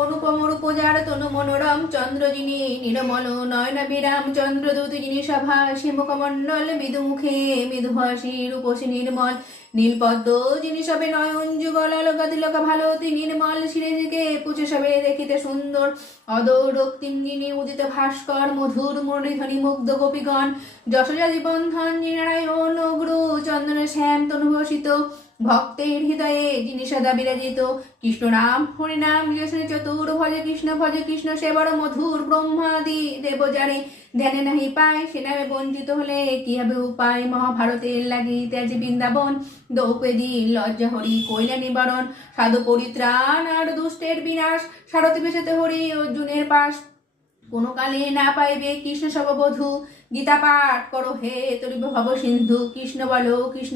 অনুপম রূপজার তনু মনোরম চন্দ্র যিনি নিরমল নয়ন বিরাম চন্দ্রদূত যিনি সভা শিমুখমণ্ডল মৃদুমুখে মৃদুহাসি রূপসী নির্মল নীলপদ্ম যিনি সবে নয়ন যুগল আলোকা তিলকা ভালতি নির্মল শিরেজিকে পুছে সবে দেখিতে সুন্দর অদৌরক্তিম যিনি উদিত ভাস্কর মধুর মুরলীধ্বনি মুগ্ধ গোপীগণ যশোজাদি বন্ধন যিনি নারায়ণ গুরু চন্দন শ্যাম তনুভূষিত ভক্তের হৃদয়ে যিনি সদা বিরাজিত কৃষ্ণ নাম হরিনাম যশনে চতুর ভজে কৃষ্ণ সে বড় মধুর ব্রহ্মাদি দেব যারে ধ্যানে নাহি পায় সে নামে বঞ্চিত হলে কি হবে উপায় মহাভারতের লাগি ত্যাজি বৃন্দাবন দ্রৌপদী লজ্জা হরি কইলা নিবারণ সাধু পরিত্রাণ আর দুষ্টের বিনাশ সারথি বেশাতে হরি অর্জুনের পাশ কোনো কালে না পাইবে কৃষ্ণ সববধূ গীতা পাঠ করো হে তরিব ভব সিন্ধু কৃষ্ণ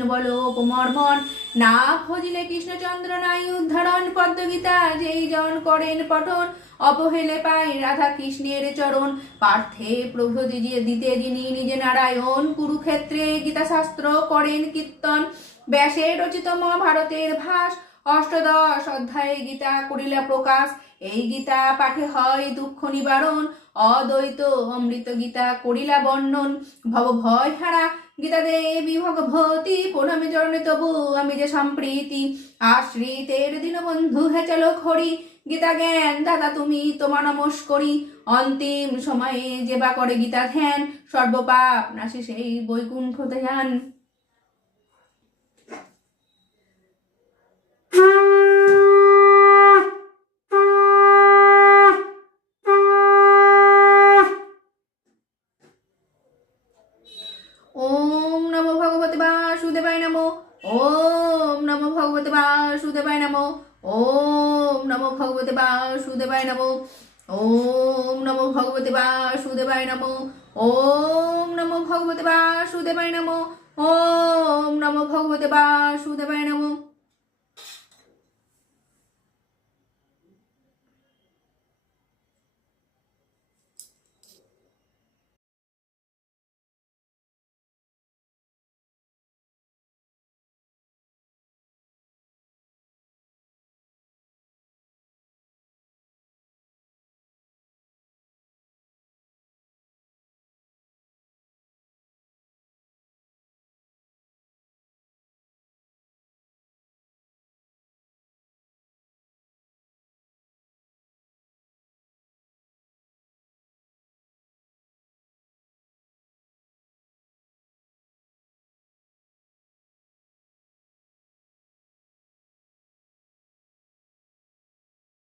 বলো উপমর্মন না ভজিলে কৃষ্ণচন্দ্র নাই উদ্ধারণ পদ্মগীতা যেই জন করেন পঠন অবহেলে পাই রাধা কৃষ্ণের চরণ পার্থে প্রভু দিতে যিনি নিজে নারায়ণ কুরুক্ষেত্রে গীতা শাস্ত্র করেন কীর্তন ব্যাসের রচিত মহাভারতের ভাস অষ্টদশ অধ্যায়ে গীতা করিলা প্রকাশ এই গীতা পাঠে হয় দুঃখ নিবারণ অদ্বৈত অমৃত গীতা করিলা বর্ণন ভব ভয় হারা গীতা দেবী ভগবতী প্রণামে চরণে তবু আমি যে সম্প্রীতি আশ্রিতের দীনবন্ধু হে চলো খড়ি গীতা জ্ঞান দাদা তুমি তোমার নমস্করি অন্তিম সময়ে যে বা করে গীতা ধ্যান সর্বপাপ নাশে সেই বৈকুণ্ঠ ধ্যান। ওম নমো ভগবতে বাসুদেবায় নমো ওম নমো ভগবতে বাসুদেবায় নমো ওম নমো ভগবতে বাসুদেবায় নমো ওম নমো ভগবতে বাসুদেবায় নমো ওম নমো ভগবতে বাসুদেবায় নমো ওম নমো ভগবতে বাসুদেবায় নমো।